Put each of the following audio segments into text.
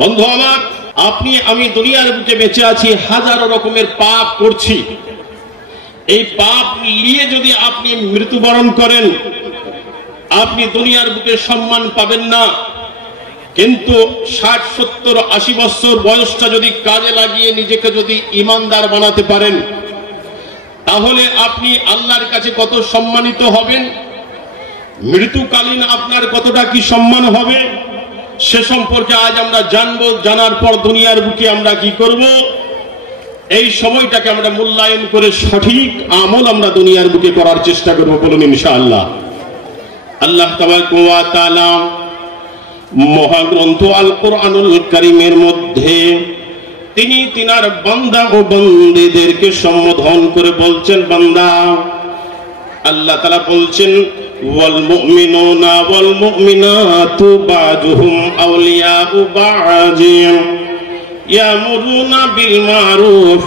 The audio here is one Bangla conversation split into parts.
বন্ধু আমার, আপনি আমি দুনিয়ার বুকে বেঁচে আছি, হাজারো রকমের পাপ করছি। এই পাপ নিয়ে যদি আপনি মৃত্যুবরণ করেন, আপনি দুনিয়ার বুকে সম্মান পাবেন না। কিন্তু 60, 70, 80 বছর বয়সটা যদি কাজে লাগিয়ে নিজেকে যদি ইমানদার বানাতে পারেন, তাহলে আপনি আল্লাহর কাছে কত সম্মানিত হবেন, মৃত্যুকালীন আপনার কতটা কি সম্মান হবে, সে সম্পর্কে আজ আমরা জানবো। জানার পর দুনিয়ার বুকে আমরা কি করব, এই সময়টাকে আমরা মূল্যায়ন করে সঠিক আমল আমরা দুনিয়ার বুকে করার চেষ্টা করব। বলুন ইনশাআল্লাহ। আল্লাহ তাবারক ওয়া তাআলা মহাগ্রন্থ আল কোরআনুল কারীমের মধ্যে তিনি তিনার বান্দা ও বান্দীদেরকে সম্বোধন করে বলছেন, বান্দা। আল্লাহ তাআলা বলছেন, ওয়াল মুমিনুনা ওয়াল মুমিনাতু বাযুহুম আউলিয়াউ বায ইয়ামুরুনা বিল মারুফ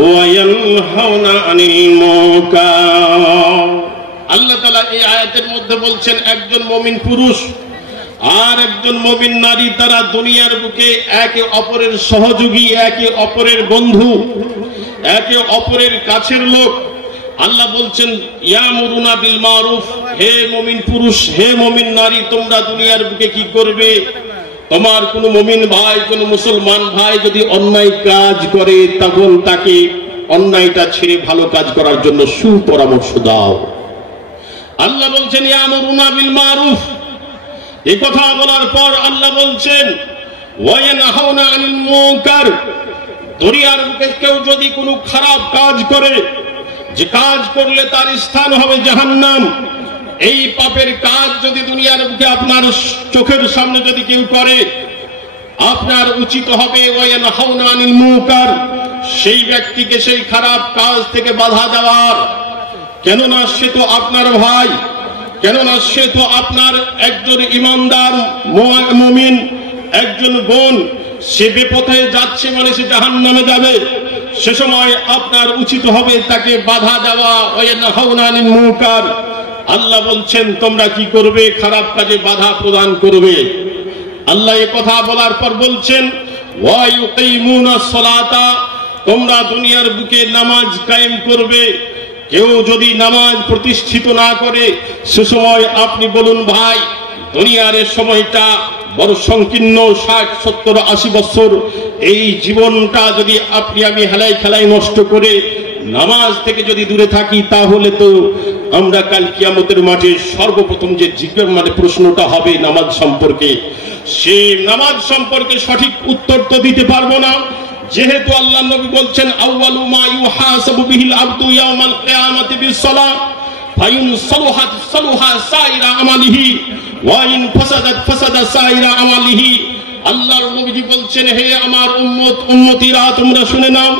ওয়া ইয়ানহাউনা আনিল মুনকার। আল্লাহ তাআলা এই আয়াতের মধ্যে বলছেন, একজন মুমিন পুরুষ আর একজন মুমিন নারী, তারা দুনিয়ার বুকে একে অপরের সহযোগী, একে অপরের বন্ধু, একে অপরের কাছের লোক। আল্লাহ বলছেন, ইয়ামুরুনা বিল মারুফ, হে মুমিন পুরুষ, হে মুমিন নারী, তোমরা দুনিয়ার বুকে কি করবে? তোমার কোন মুমিন ভাই, কোন মুসলমান ভাই যদি অন্যায় কাজ করে, তখন তাকে অন্যায়টা ছেড়ে ভালো কাজ করার জন্য সুপরামর্শ দাও। আল্লাহ বলছেন, ইয়ামুরুনা বিল মারুফ। এই কথা বলার পর আল্লাহ বলছেন, ওয়া ইয়ানহাউনা আনিল মুনকার। দুনিয়ার বুকে কেউ যদি কোনো খারাপ কাজ করে, যে কাজ করলে তার স্থান হবে জাহান্নাম, এই পাপের কাজ যদি দুনিয়ার বুকে আপনার চোখের সামনে যদি কেউ করে, আপনার উচিত হবে ওয়া ইয়ানহাউনা আনিল মুনকার, সেই ব্যক্তিকে সেই খারাপ কাজ থেকে বাধা দেওয়ার। কেননা সে তো আপনার ভাই, কেননা সে তো আপনার একজন ইমানদার মুমিন, একজন বোন। সে বেপথে যাচ্ছে মানে সে জাহান্নামে যাবে। সে সময় আপনার উচিত হবে তাকে বাধা দেওয়া। ওয়া ইয়ানহাউনা আনিল মুনকার। আল্লাহ বলছেন, তোমরা কি করবে? খারাপ কাজে বাধা প্রদান করবে। আল্লাহ এই কথা বলার পর বলছেন, ওয়া ইউকিমুনাস সালাতা, তোমরা দুনিয়ার বুকে নামাজ কায়েম করবে। কেউ যদি নামাজ প্রতিষ্ঠিত না করে, সে সময় আপনি বলুন, ভাই দুনিয়ার সময়টা বড় সংকীর্ণ, 60, 70, 80 বছর এই জীবনটা যদি আপনি আমি হেলাই খেলাই নষ্ট করে নামাজ থেকে যদি দূরে থাকি, তাহলে তো আমরা কাল কিয়ামতের মাঠে সর্বপ্রথম যে জিজ্ঞাসা প্রশ্নটা হবে নামাজ সম্পর্কে, সে নামাজ সম্পর্কে সঠিক উত্তর তো দিতে পারবো না। যেহেতু আল্লাহ নবী বলছেন, আউয়ালু মা ইউহাসাবু বিহিল আবদু ইয়াউমাল কিয়ামাতি বিস-সালাহ ফাইন সালাহাত সালাহা সাইরা আমালিহি ওয়া ইন ফাসাদাত ফাসাদা সাইরা আমালিহি। আল্লাহর নবী বলছেন, হে আমার উম্মতিরা, তোমরা শুনে নাও,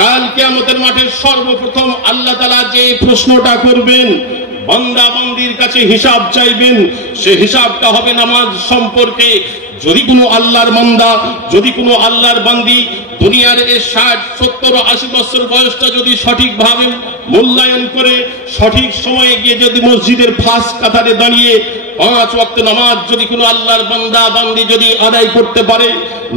কাল কিয়ামতের মাঠে সর্বপ্রথম আল্লাহ তাআলা যে প্রশ্নটা করবেন, বান্দা বান্দির কাছে হিসাব চাইবেন, সে হিসাবটা হবে নামাজ সম্পর্কে। যদি কোনো আল্লাহর বান্দা, যদি কোনো আল্লাহর বান্দি দুনিয়ার এই 60, 70, 80 বছর বয়সটা যদি সঠিকভাবে মূল্যায়ন করে, সঠিক সময়ে গিয়ে যদি মসজিদের ফাঁস কাতারে দাঁড়িয়ে 5 ওয়াক্ত নামাজ যদি কোনো আল্লাহর বান্দা বান্দি যদি আদায় করতে পারে,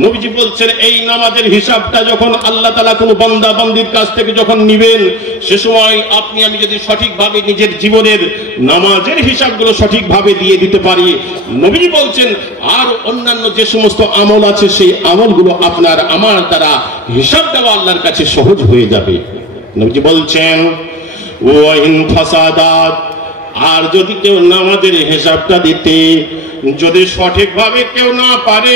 নবীজি বলছেন, এই নামাজের হিসাবটা যখন আল্লাহ তাআলা কোনো বান্দা বান্দির কাছ থেকে যখন নিবেন, সে সময় আপনি আমি যদি সঠিকভাবে নিজের জীবনের নামাজের হিসাবগুলো সঠিকভাবে দিয়ে দিতে পারি, নবীজি বলছেন, আর অন্যান্য যে সমস্ত আমল আছে সেই আমলগুলো আপনার আমার দ্বারা হিসাব দেওয়া আল্লাহর কাছে সহজ হয়ে যাবে। নবীজি বলছেন, ওয়া ইন ফাসাদাত, আর যদি কেউ নামাজের হিসাবটা দিতে যদি সঠিকভাবে কেউ না পারে,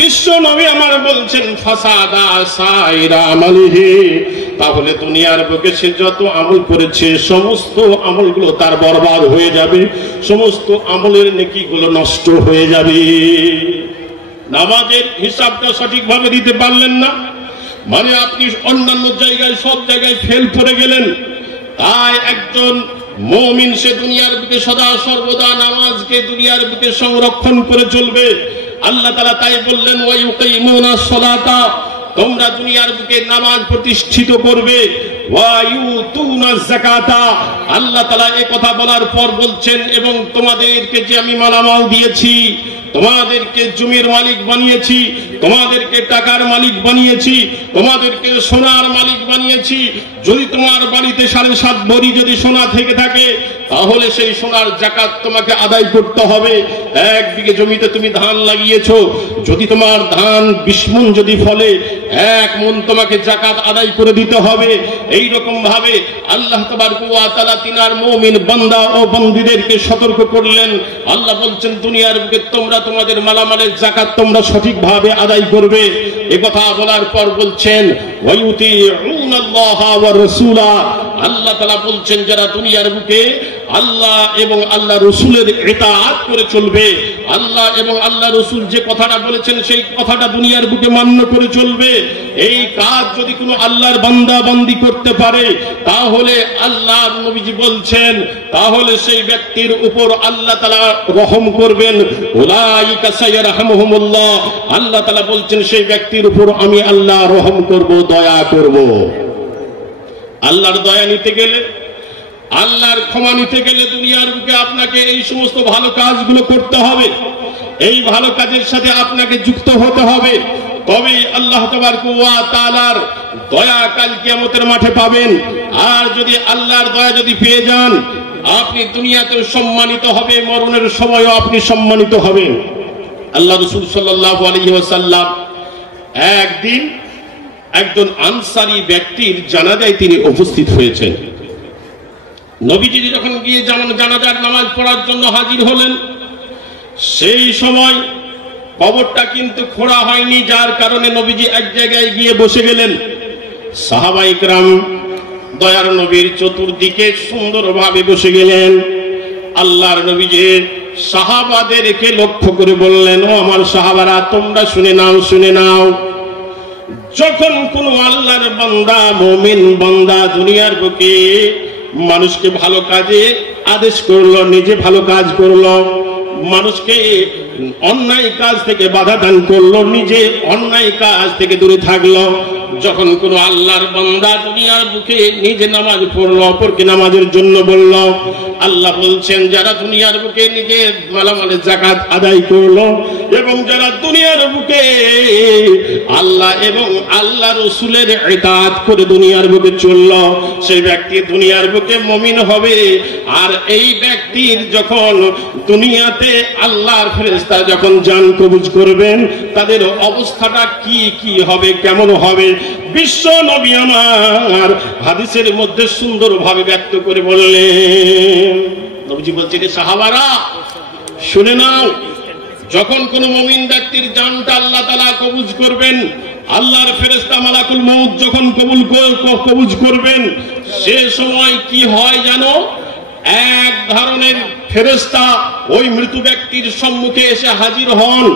বিশ্ব নবী আমার বলছেন, ফাসাদা সাইরা আমালিহি, তাহলে দুনিয়ার বুকে সে যত আমল করেছে সমস্ত আমলগুলো তার বরবাদ হয়ে যাবে, সমস্ত আমলের নেকিগুলো নষ্ট হয়ে যাবে। নামাজের হিসাবটা সঠিকভাবে দিতে পারলেন না মানে আপনি অন্যান্য জায়গায় সব জায়গায় ফেল করে গেলেন। তাই একজন মুমিন সে দুনিয়ার বুকে সদা সর্বদা নামাজকে দুনিয়ার বুকে সংরক্ষণ করে চলবে। আল্লাহ তাআলা তাই বললেন, ওয়া ইউকিমুনাস সালাতা, তোমরা দুনিয়ার বুকে নামাজ প্রতিষ্ঠিত করবে। ওয়া ইউতুনা যাকাতা, আল্লাহ তাআলা এই কথা বলার পর বলছেন এবং তোমাদেরকে যে আমি মালামাল দিয়েছি, তোমাদেরকে জমির মালিক বানিয়েছি, তোমাদেরকে টাকার মালিক বানিয়েছি, তোমাদেরকে সোনার মালিক বানিয়েছি, যদি তোমার বাড়িতে 7.5 ভরি যদি সোনা থেকে থাকে তাহলে সেই সোনার যাকাত তোমাকে আদায় করতে হবে। 1 বিঘে জমিতে তুমি ধান লাগিয়েছো, যদি তোমার ধান 20 মণ যদি ফলে 1 মণ তোমাকে যাকাত আদায় করে দিতে হবে। এই রকম ভাবে আল্লাহ তাবারক ওয়া তাআলা তিনার মুমিন বান্দা ও বান্দীদেরকে সতর্ক করলেন। আল্লাহ বলছেন দুনিয়ার বুকে তোমরা তোমাদের মালামালের যাকাত তোমরা সঠিকভাবে আদায় করবে। এই কথা বলার পর বলছেন ওয়ায়ুতিউনাল্লাহা ওয়া রাসূলা, আল্লাহ তাআলা বলছেন যারা দুনিয়ার বুকে আল্লাহ এবং আল্লাহ রাসূলের ইতাআত করে চলবে, আল্লাহ এবং আল্লাহ রাসূল যে কথাটা বলেছেন সেই কথাটা দুনিয়ার বুকে মান্য করে চলবে। এই কাজ যদি কোনো আল্লাহর বান্দা বান্দি করতে পারে তাহলে আল্লাহর নবীজি বলছেন তাহলে সেই ব্যক্তির উপর আল্লাহ তাআলা রহম করবেন। উলাইকা সায়ারহামুহুমুল্লাহ, আল্লাহ তাআলা বলছেন সেই ব্যক্তির উপর আমি আল্লাহ রহম করব, দয়া করব। আল্লাহর দয়া নিতে গেলে, আল্লাহর ক্ষমা নিতে গেলে দুনিয়ার বুকে আপনাকে এই সমস্ত ভালো কাজগুলো করতে হবে, এই ভালো কাজের সাথে আপনাকে যুক্ত হতে হবে, তবে আল্লাহ তাবারক ওয়া তাআলার দয়া কাল কিয়ামতের মাঠে পাবেন। আর যদি আল্লাহর দয়া যদি পেয়ে যান আপনি দুনিয়াতে সম্মানিত হবে, মরণের সময়ও আপনি সম্মানিত হবেন। আল্লাহ রাসূল সাল্লাল্লাহু আলাইহি ওয়াসাল্লাম একদিন একজন আনসারী ব্যক্তির জানাজায় তিনি উপস্থিত হয়েছেন। নবীজি যখন গিয়ে জানাজার নামাজ পড়ার জন্য হাজির হলেন, সেই সময় কবরটা কিন্তু খোঁড়া হয়নি, যার কারণে নবীজি এক জায়গায় গিয়ে বসে গেলেন। সাহাবায়ে কেরাম দয়ার নবীর চতুর্দিকে সুন্দরভাবে বসে গেলেন। আল্লাহর নবীজি সাহাবাদেরকে লক্ষ্য করে বললেন, ও আমার সাহাবারা তোমরা শুনে নাও, শুনে নাও। যখন কোন আল্লাহর বান্দা মুমিন বান্দা দুনিয়ার বুকে মানুষকে ভালো কাজে আদেশ করলো, নিজে ভালো কাজ করলো, মানুষকে অন্যায় কাজ থেকে বাধা দান করলো, নিজে অন্যায় কাজ থেকে দূরে থাকলো, যখন কোন আল্লাহর বান্দা দুনিয়ার বুকে নিজে নামাজ পড়লো, অপরকে নামাজের জন্য বলল, আল্লাহ বলছেন যারা দুনিয়ার বুকে নিজে মালামালের যাকাত আদায় করলো এবং যারা দুনিয়ার বুকে আল্লাহ এবং আল্লাহ রাসূলের ইতাআত করে দুনিয়ার বুকে চললো, সেই ব্যক্তি দুনিয়ার বুকে মুমিন হবে। আর এই ব্যক্তির যখন দুনিয়াতে আল্লাহর ফেরেশতা যখন জান কবজ করবেন তাদের অবস্থাটা কি কি হবে, কেমন হবে, বিশ্ব নবী আমার হাদিসের মধ্যে সুন্দরভাবে ব্যক্ত করে বললেন। নবীজি বলছেন সাহাবারা শুনে নাও, যখন কোন মুমিন ব্যক্তির জানটা আল্লাহ তাআলা কবজ করবেন, আল্লাহর ফেরেশতা মালাকুল মউত যখন কবজ করবেন, সে সময় কি হয় জানো, এক ধরনের ফেরেশতা ওই মৃত ব্যক্তির সম্মুখে এসে হাজির হন,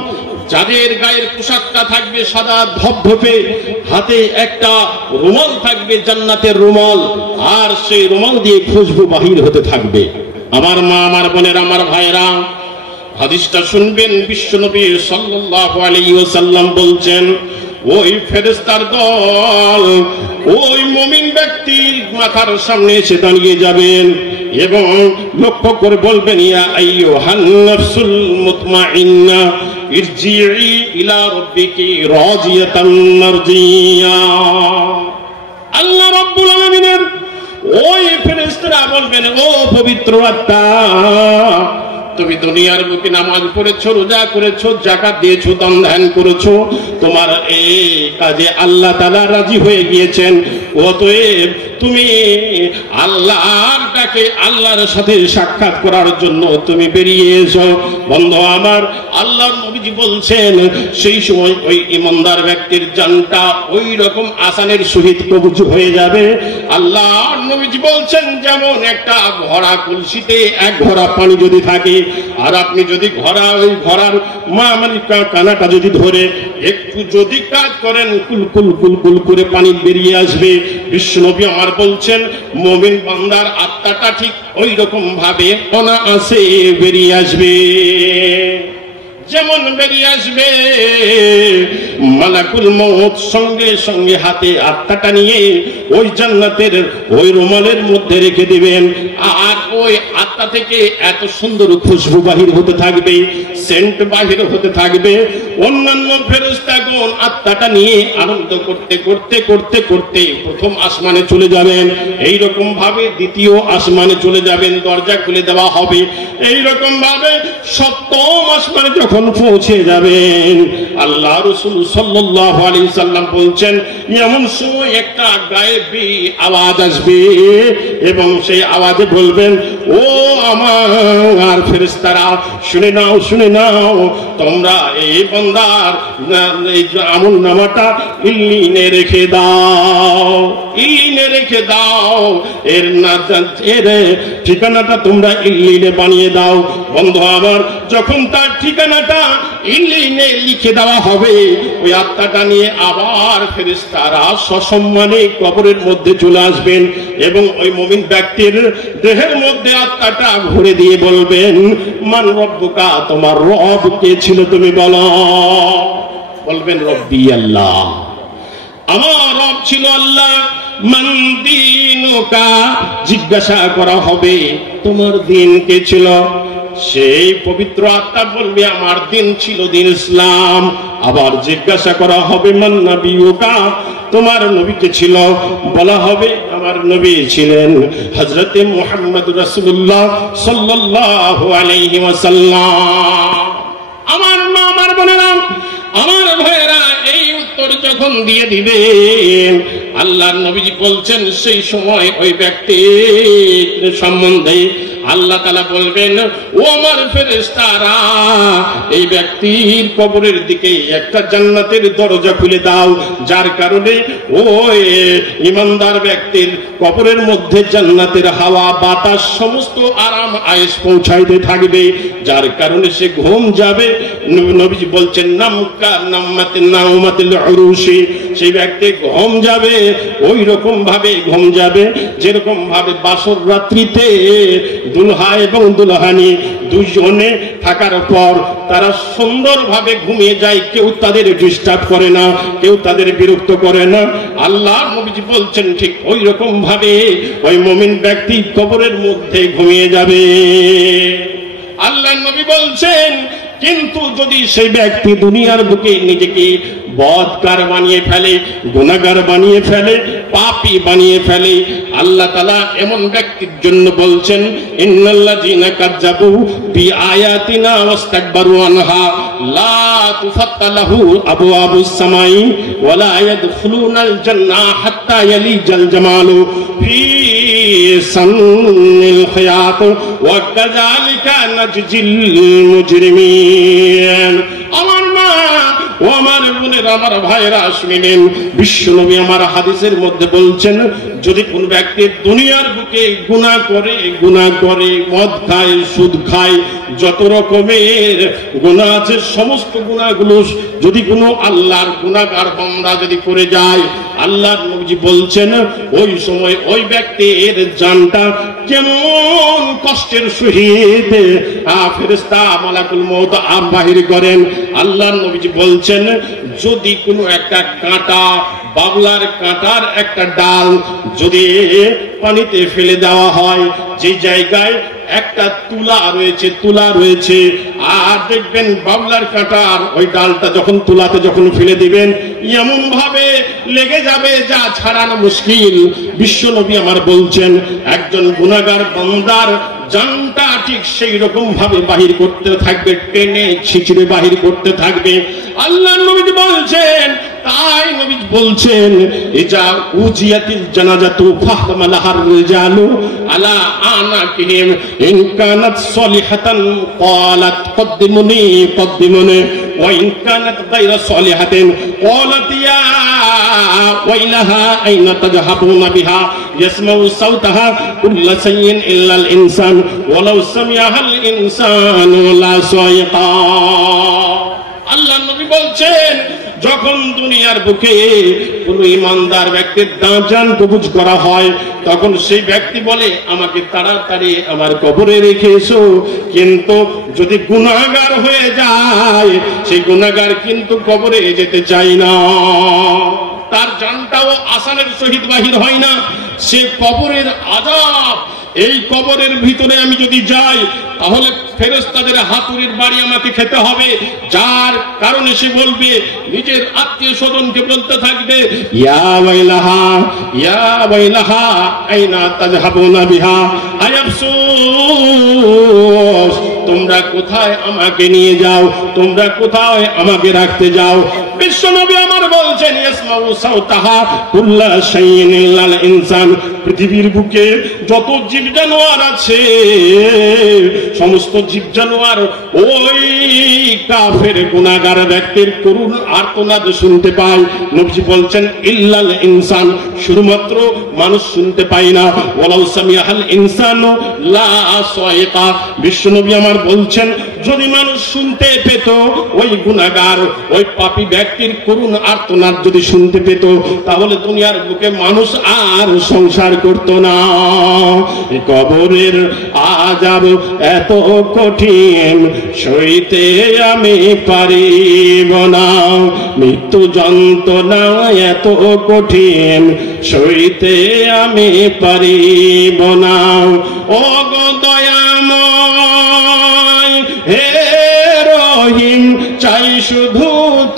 যাদের গায়ের পোশাকটা থাকবে সাদা ধবধবে, হাতে একটা রুমাল থাকবে জান্নাতের রুমাল, আর সেই রুমাল দিয়ে খুশবু বাহির হতে থাকবে। আমার মা, আমার বোনেরা, আমার ভাইরা, হাদিসটা শুনবেন। বিশ্বনবী সাল্লাল্লাহু আলাইহি ওয়াসাল্লাম বলছেন ওই ফেরেশতার দল ওই মুমিন ব্যক্তির মাথার সামনে এসে দাঁড়িয়ে যাবেন এবং লক্ষ্য করে বলবেন, ইয়া আইয়ুহান নাফসুল মুতমাইন্না ইরজিই ইলা রাব্বিকি রাজিয়াতান মারজিয়া। আল্লাহ রাব্বুল আলামিনের ওই ফেরেশতারা বলবেন, ও পবিত্র আত্মা, তুমি দুনিয়ার বুকে নামাজ পড়েছো, রোজা করেছো, যাকাত দিয়েছো, দান ধ্যান করেছো, তোমার এই কাজে আল্লাহ তাআলা রাজি হয়ে গিয়েছেন, অতএব তুমি আল্লাহর ডাকে আল্লাহর সাথে সাক্ষাৎ করার জন্য তুমি বেরিয়ে এসো। বন্ধু আমার, আল্লাহর নবীজি বলছেন সেই সময় ওই ইমানদার ব্যক্তির জানটা ওই রকম আসানের সহিত কবজ হয়ে যাবে। আল্লাহর নবীজি বলছেন যেমন একটা ভরা কলসিতে এক ভরা পানি যদি থাকে, আর আপনি যদি ওই ভরার কানাটা যদি ধরে একটু যদি কাজ করেন, কুলকুল কুলকুল করে পানি বেরিয়ে আসবে। বিশ্বনবী আমার বলছেন মুমিন বান্দার আত্মাটা ঠিক ওই রকম ভাবে অনায়াসে বেরিয়ে আসবে। যেমন বেরিয়ে আসবে, মালাকুল মউত সঙ্গে সঙ্গে হাতে আত্মাটা নিয়ে ওই জান্নাতের ওই রুমালের মধ্যে রেখে দিবেন। আর ওই আত্মা থেকে এত সুন্দর খুশবু বাহির হতে থাকবে, সেন্ট বাহির হতে থাকবে। অন্যান্য ফেরেশতাগণ আত্মাটা নিয়ে আনন্দ করতে করতে করতে করতে প্রথম আসমানে চলে যাবেন। এই রকম ভাবে দ্বিতীয় আসমানে চলে যাবেন, দরজা খুলে দেওয়া হবে। এই রকম ভাবে সপ্তম আসমানে যখন পৌঁছে যাবেন, আল্লাহ রাসূল সাল্লাল্লাহু আলাইহি সাল্লাম বলছেন, এমন সময় একটা গায়েবী আওয়াজ আসবে এবং সেই আওয়াজে বলবেন, ও আমার ফেরেশতারা, শুনে নাও শুনে নাও, তোমরা এই বান্দার এই আমলনামাটা ইল্লিনে রেখে দাও, ইল্লিনে রেখে দাও, এর ঠিকানাটা তোমরা ইল্লিনে বানিয়ে দাও। বন্ধু আমার, যখন তার ঠিকানাটা ইল্লিনে লিখে দেওয়া হবে, ওই আত্মাটা নিয়ে আবার ফেরেশতারা সসম্মানে কবরের মধ্যে চলে আসবেন এবং ওই মুমিন ব্যক্তির দেহের মধ্যে আত্মাটা ভরে দিয়ে বলবেন, মান রব্বুকা, তোমার রব কে ছিল তুমি বলো। বলবেন, রব্বি আল্লাহ, আমার রব ছিল আল্লাহ। মান দীনুকা, জিজ্ঞাসা করা হবে তোমার দিন কে ছিল। সেই পবিত্র আত্মা বলবে, আমার দিন ছিল দিন ইসলাম। আবার জিজ্ঞাসা করা হবে, মান নবিয়ুকা, তোমার নবী কে ছিল। বলা হবে, আমার নবী ছিলেন হযরতে মুহাম্মদ রাসূলুল্লাহ সাল্লাল্লাহু আলাইহি ওয়াসাল্লাম। আমার মা, আমার বোনেরা, আমার ভাইয়েরা, এই উত্তর যখন দিয়ে দিবেন, আল্লাহর নবীজি বলছেন, সেই সময় ওই ব্যক্তির সম্বন্ধে আল্লাহ তাআলা বলবেন, ও আমার ফেরেশতারা, এই ব্যক্তির কবরের দিকে একটা জান্নাতের দরজা খুলে দাও, যার কারণে ওই ঈমানদার ব্যক্তির কবরের মধ্যে জান্নাতের হাওয়া বাতাস সমস্ত আরাম আয়েশ পৌঁছাইতে থাকবে, যার কারণে সে ঘুম যাবে। নবীজি বলছেন, নাউমাতিল উরুশি, সেই ব্যক্তি ঘুম যাবে ওই রকম ভাবে ঘুম যাবে যেরকম ভাবে বাসর রাত্রিতে দুলহা এবং দুলহানি দুজনে থাকার পর তারা সুন্দরভাবে ঘুমিয়ে যায়, কেউ তাদের ডিস্টার্ব করে না, কেউ তাদের বিরক্ত করে না। আল্লাহ নবীজি বলছেন, ঠিক ওই রকম ভাবে ওই মুমিন ব্যক্তি কবরের মধ্যে ঘুমিয়ে যাবে। আল্লাহ নবী বলছেন, কিন্তু যদি সেই ব্যক্তি দুনিয়ার বুকে নিজেকে বদকার বানিয়ে ফেলে, গুনাহগার বানিয়ে ফেলে, পাপী বানিয়ে ফেলে, আল্লাহ তাআলা এমন ব্যক্তির জন্য বলছেন, ইন্নাল্লাযীনা কাযযাবু বিআয়াতিনা ওয়াস্তাকবারু আনহা লা তুফাত্তালাহু আবওয়াবুস সামাই ওয়া লা ইয়াদখুলুনাল জান্নাহ হাত্তা ইয়ালিজাল জামালু ফি সান্নিল খিয়াত ওয়া কাযালিকা নাজজিল মুজরিমিন। আমার মা ও আমার বোনেরা, আমার ভাইয়েরা, শুনিলেন, বিশ্বনবী আমার হাদিসের মধ্যে বলছেন, যদি কোন ব্যক্তি দুনিয়ার বুকে গুনাহ করে, মদ খায়, সুদ খায়, যত রকমের গুনাহ আছে, সমস্ত গুনাহগুলো যদি কোনো আল্লাহর গুনাহগার বান্দা যদি করে যায়, আল্লাহর নবী বলছেন, ওই সময় ওই ব্যক্তির জানটা কেমন কষ্টের সহিত ফেরেশতা মালাকুল মউত বাহির করেন। আল্লাহর নবী বলছেন, যদি কোনো একটা কাঁটা, বাবলার কাঁটার একটা ডাল যদি পানিতে ফেলে দেওয়া হয়, যে জায়গায় একটা তুলা রয়েছে, আর দেখবেন বাবলার কাঁটার ওই ডালটা যখন তুলাতে যখন ফেলে দিবেন, এমন ভাবে লেগে যাবে যা ছাড়ানো মুশকিল। বিশ্বনবী আমার বলছেন, একজন গুনাহগার বান্দার জানটা ঠিক সেই রকম ভাবে বাহির করতে থাকবে, টেনে ছিঁচড়ে বাহির করতে থাকবে। আল্লাহ নবী বলছেন, তাই নবী বলছেন, ইজা উজিয়াতিল জানাজাতু ফাহমালাহার রিজালু আলা আনাকিহিম ইন কানাত সলিহাতান ক্বালাত কদ্দিমুনি ওয়া ইন কানাত গায়রা সলিহাতিন ক্বালাত ইয়া ওয়াইলাহা আইনা তাযহাবুনা বিহা ইয়াসমাউ সাওতাহা কুল্লু শাইইন ইল্লাল ইনসান ওয়ালাউ সামিআহাল ইনসানু লা সাইকা। আল্লাহ নবী বলছেন, যখন দুনিয়ার বুকে কোন ইমানদার ব্যক্তির জান কবজ করা হয়, তখন সেই ব্যক্তি বলে আমাকে তাড়াতাড়ি আমার কবরে রেখে এসো। কিন্তু যদি গুনাহগার হয়ে যায়, সেই গুনাহগার কিন্তু কবরে যেতে চায় না, তার জানটাও আসানের সহিত বাহির হয় না। সে কবরের আযাব, এই কবরের ভিতরে আমি যদি যাই তাহলে ফেরেশতাদের হাতুড়ির বাড়ি আমাকে খেতে হবে, যার কারণে সে বলবে, নিজের আত্মীয় স্বজনকে বলতে থাকবে, ইয়া ওয়াইলাহা ইয়া ওয়াইলাহা আইনা তাযহাবুনা বিহা, আফসোস, তোমরা কোথায় আমাকে নিয়ে যাও, তোমরা কোথায় আমাকে রাখতে যাও। বিশ্বনবী আমার বলছেন, ইয়াসমাউ সাউতাহা কুল্লা শাইইন ইল্লাল ইনসান, পৃথিবীর বুকে যত জীব জানোয়ার আছে, সমস্ত জীব জানোয়ার ওই কাফের গুনাহগার ব্যক্তির করুণ আর্তনাদ শুনতে পায়। নবী বলছেন ইল্লাল ইনসান, শুধুমাত্র মানুষ শুনতে পায় না। ওয়ালাউ সামিআল ইনসানু লা সাইকা, বিশ্বনবী আমার বলছেন যদি মানুষ শুনতে পেত, ওই গুনাহগার ওই পাপী ব্যক্তির করুণ আর্তনাদ যদি শুনতে পেত, তাহলে দুনিয়ার বুকে মানুষ আর সংসার করত না। কবরের আযাব এত কঠিন, সইতে আমি পারিব না। মৃত্যু যন্ত্রণা এত কঠিন, সইতে আমি পারিব না। ও গো দয়াময় হে রহিম, চাই শুধু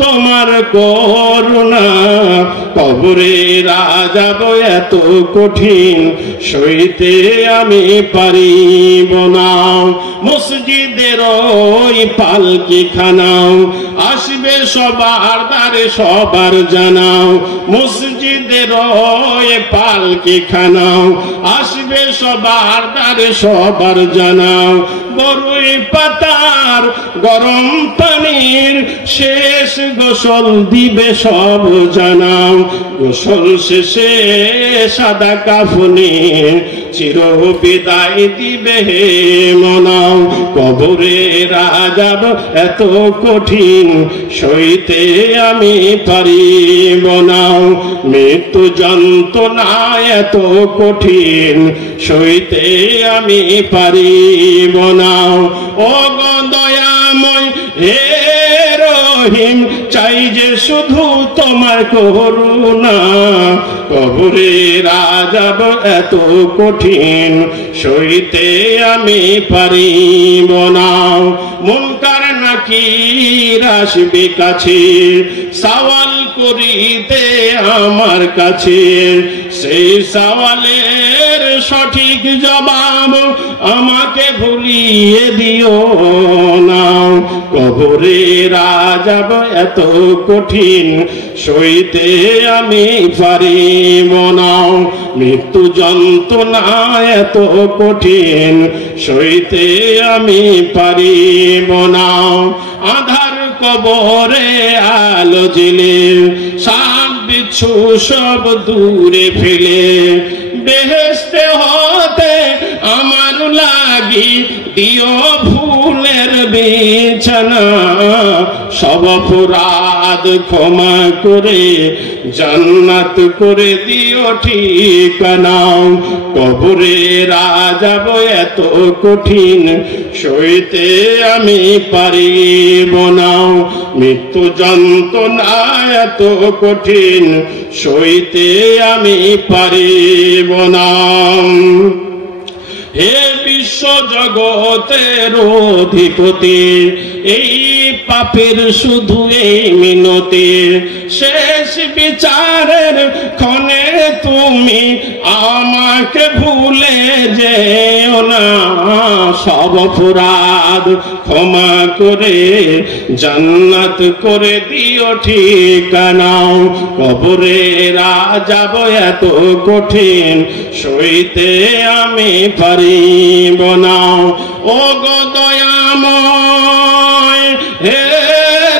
তোমার করুণা। কবরের আযাব এত কঠিন, সইতে আমি পারিব না। মসজিদের ওই পালকি খানাও, আসবে সবার দ্বারে সবার জানাও। মসজিদের ওই পালকি খানাও, আসবে সবার দ্বারে সবার জানাও। বরই পাতার গরম পানির শেষ গোসল দিবে সব জানাও। গোসল শেষে সাদা কাফনে চির বিদায় দিবে হে মনাও। কবরের আযাব এত কঠিন, সইতে আমি পারিব না। মৃত্যু যন্ত্রণা এত কঠিন, সইতে আমি পারিব না। ও গো দয়াময় হে রহিম, চাই যে শুধু তোমার করুণা। কবরের আযাব এত কঠিন, সইতে আমি পারিব না। মুনকার নাকির আসবে কাছে, সওয়াল করিতে আমার কাছে। সেই সওয়ালের সঠিক জবাব আমাকে ভুলিয়ে দিও না। কবরের আযাব এত কঠিন, সইতে আমি পারিব না। মৃত্যু যন্ত্রণা এত কঠিন, সইতে আমি পারিব না। আধার কবরে আলো জ্বেলে, সাপ বিচ্ছু সব দূরে ফেলে, বেহেশতে হতে আমার লাগি দিও ফুলের বিছানা। সব অপরাধ ক্ষমা করে জান্নাত করে দিও ঠিকানা। কবরের আযাব এত কঠিন, সইতে আমি পারিব না। মৃত্যু যন্ত্রণা এত কঠিন, সইতে আমি পারিব না। হে বিশ্ব জগতের অধিপতি, এই পাপের শুধু এই মিনতি। শেষ বিচারের ক্ষণে তুমি আমাকে ভুলে যেও না। সব অপরাধ ক্ষমা করে জান্নাত করে দিও ঠিকানা। কবরের আযাব এত কঠিন, সইতে আমি পারিব না। ও গো দয়াময় হে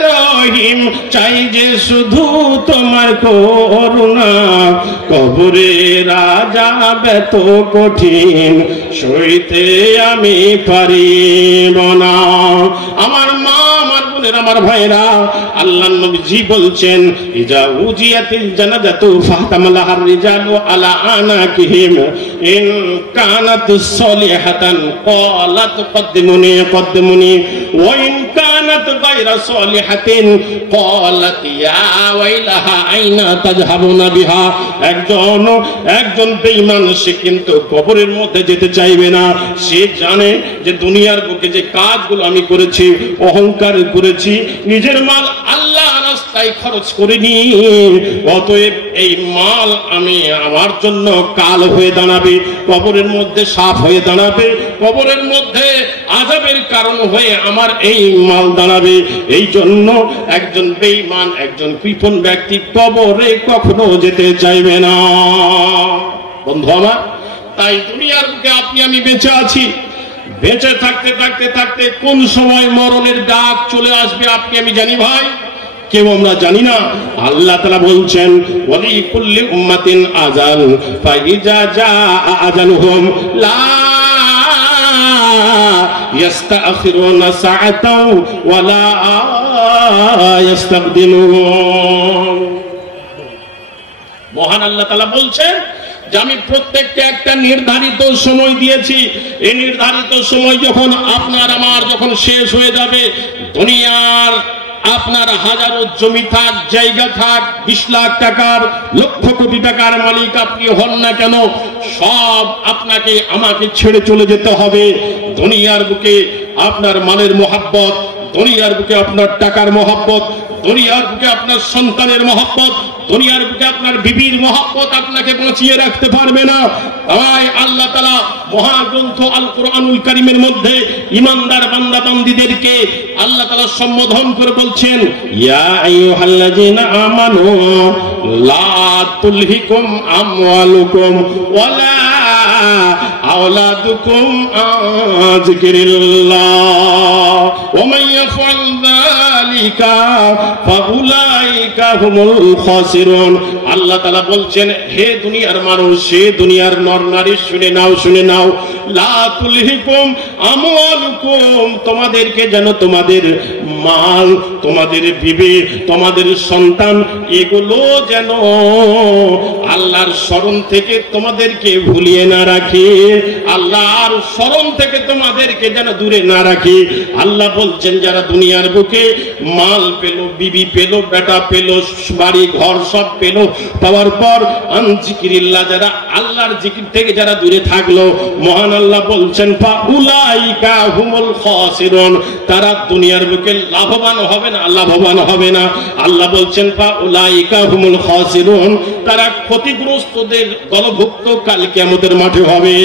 রহিম, চাই যে শুধু তোমার করুণা। কবরের আযাব এত কঠিন, সইতে আমি পারিব না। আমার মা, আমার বোন বলেন আমার ভাইরা, আল্লাহর নবীজি বলছেন ইজা উজিয়াতিল জানাজাতু ফাহতামালাহার রিজালু আলা আনাকিহিম ইন কানাত সলিহাতান ক্বালাত কদ্দিমুনি কদ্দিমুনি ওয়া ইন কানাত গায়রা সলিহাতিন ক্বালাত ইয়া ওয়াইলাহা আইনা তাযহাবুনা বিহা। একজন বেঈমান সে কিন্তু কবরের মধ্যে যেতে চাইবে না। সে জানে যে দুনিয়ার বুকে যে কাজগুলো আমি করেছি, অহংকার করেছি, নিজের মাল আল্লাহ রাস্তায় খরচ করিনি, অতএব এই মাল আমি আমার জন্য কাল হয়ে দাঁড়াবে, কবরের মধ্যে সাপ হয়ে দাঁড়াবে, কবরের মধ্যে আযাবের কারণ হয়ে আমার এই মাল দাঁড়াবে। এই জন্য একজন বেঈমান, একজন কৃপণ ব্যক্তি কবরে কখনো যেতে চাইবে না। বন্ধু আমার, তাই দুনিয়ার বুকে আপনি আমি বেঁচে আছি, বেঁচে থাকতে থাকতে থাকতে কোন সময় মরণের ডাক চলে আসবে আপনি আমি জানি ভাই? কেউ আমরা জানি না। আল্লাহ তাআলা বলছেন ওয়ালি কুল্লি উম্মাতিন আজাল ফাইজা জাআ আজালুহুম লা ইস্তাখিরুনা সাআতাও ওয়া লা ইস্তাকদিমুন। মহান আল্লাহ তাআলা বলছেন যে আমি প্রত্যেককে একটা নির্ধারিত সময় দিয়েছি। এই নির্ধারিত সময় যখন আপনার আমার যখন শেষ হয়ে যাবে, দুনিয়ার আপনার হাজারো জমি থাক, জায়গা থাক, 20 লাখ টাকার, লক্ষ কোটি টাকার মালিক আপনি হন না কেন, সব আপনাকে আমাকে ছেড়ে চলে যেতে হবে। দুনিয়ার বুকে আপনার মালের মহব্বত, দুনিয়ার বুকে আপনার টাকার মহব্বত, দুনিয়ার বুকে আপনার সন্তানের মহব্বত, দুনিয়ার বুকে আপনার বিবির মহব্বত আপনাকে বাঁচিয়ে রাখতে পারবে না। তাই আল্লাহ তাআলা মহাগ্রন্থ আল কোরআনুল কারীমের মধ্যে ঈমানদার বান্দা বান্দীদেরকে আল্লাহ তাআলা সম্বোধন করে বলছেন ইয়া আইয়ুহাল্লাযীনা আমানু লা তুলহিকুম আমওয়ালুকুম ওয়ালা আওলাদুকুম আন যিকরিল্লাহ ওয়া মান ইয়াফআল যালিকা ফাউলাইকা হুমুল খাসিরুন। আল্লাহ তাআলা বলছেন হে দুনিয়ার মানুষ, হে দুনিয়ার নর নারী, শুনে নাও, শুনে নাও, লা তুলহিকুম আমওয়ালুকুম, তোমাদেরকে যেন তোমাদের মাল, তোমাদের বিবি, তোমাদের সন্তান, এগুলো যেন আল্লাহর স্মরণ থেকে তোমাদেরকে ভুলিয়ে না রাখে, আল্লাহর স্মরণ থেকে তোমাদেরকে যেন দূরে না রাখে। আল্লাহ বলছেন যারা দুনিয়ার বুকে মাল পেল, বিবি পেল, বেটা পেল, বাড়ি ঘর সব পেল, পাওয়ার পর আন যিকিরিল্লাহ, যারা আল্লাহর জিকির থেকে যারা দূরে থাকলো, মহান আল্লাহ বলছেন ফাউলাইকা হুমুল খাসিরুন, তারা দুনিয়ার বুকে লাভবান হবে না, লাভবান হবে না। আল্লাহ বলছেন ফাউলাইকা হুমুল খাসিরুন, তারা ক্ষতিগ্রস্তদের দলভুক্ত কাল কিয়ামতের মাঠে হবে।